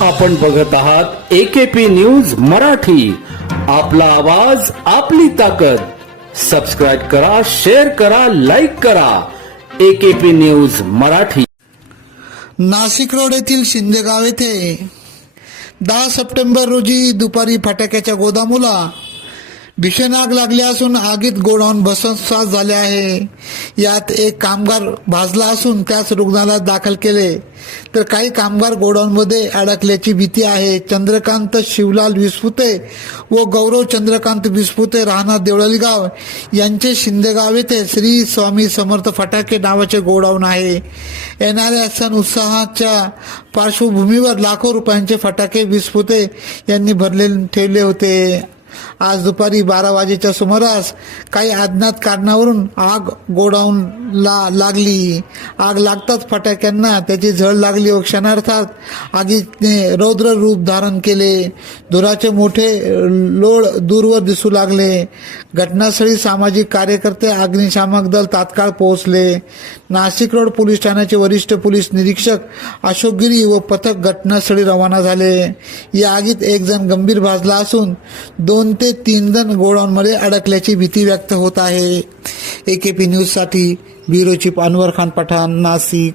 आपण बघत आहात एकेपी न्यूज मराठी. आपला आवाज आपली ताकद. सबस्क्राईब करा शेअर करा लाईक करा. AKP news Marathi. Nashik road येथील शिंदेगाव येथे दहा सप्टेंबर रोजी दुपारी फटाक्याच्या गोदामुला भीषण आग लागली असून आगीत गोडाऊन भस्मसात झाले आहे. यात एक कामगार भाजला असून त्यास रुग्णालयात दाखल केले. तर काही कामगार गोडाऊनमध्ये अडकल्याची भीती आहे. चंद्रकांत शिवलाल विस्पुते व गौरव चंद्रकांत विस्पुते राहणार देवळली गाव यांचे शिंदेगाव येथे श्री स्वामी समर्थ फटाके नावाचे गोडाऊन आहे. येणाऱ्या सण उत्साहाच्या पार्श्वभूमीवर लाखो रुपयांचे फटाके विस्फुते यांनी भरले ठेवले होते. आज दुपारी बारा वाजेच्या सुमारास काही अज्ञात कारणावरून आग गोडाऊनला लागली. आग लागताच फटाक्यांना त्याची झळ लागली व क्षणार्थात आगीने रौद्र रूप धारण केले. धुराचे मोठे लोळ दूरवर दिसू लागले. घटनास्थळी सामाजिक कार्यकर्ते अग्निशामक दल तात्काळ पोहोचले. नाशिक रोड पोलीस ठाण्याचे वरिष्ठ पोलीस निरीक्षक अशोक गिरी व पथक घटनास्थळी रवाना झाले. या आगीत एक जण गंभीर भाजला असून दोन ते तीन जण गोडाऊनमध्ये अडकल्याची भीती व्यक्त होत आहे. एकेपी न्यूजसाठी ब्युरो चीफ अनवर खान पठाण नाशिक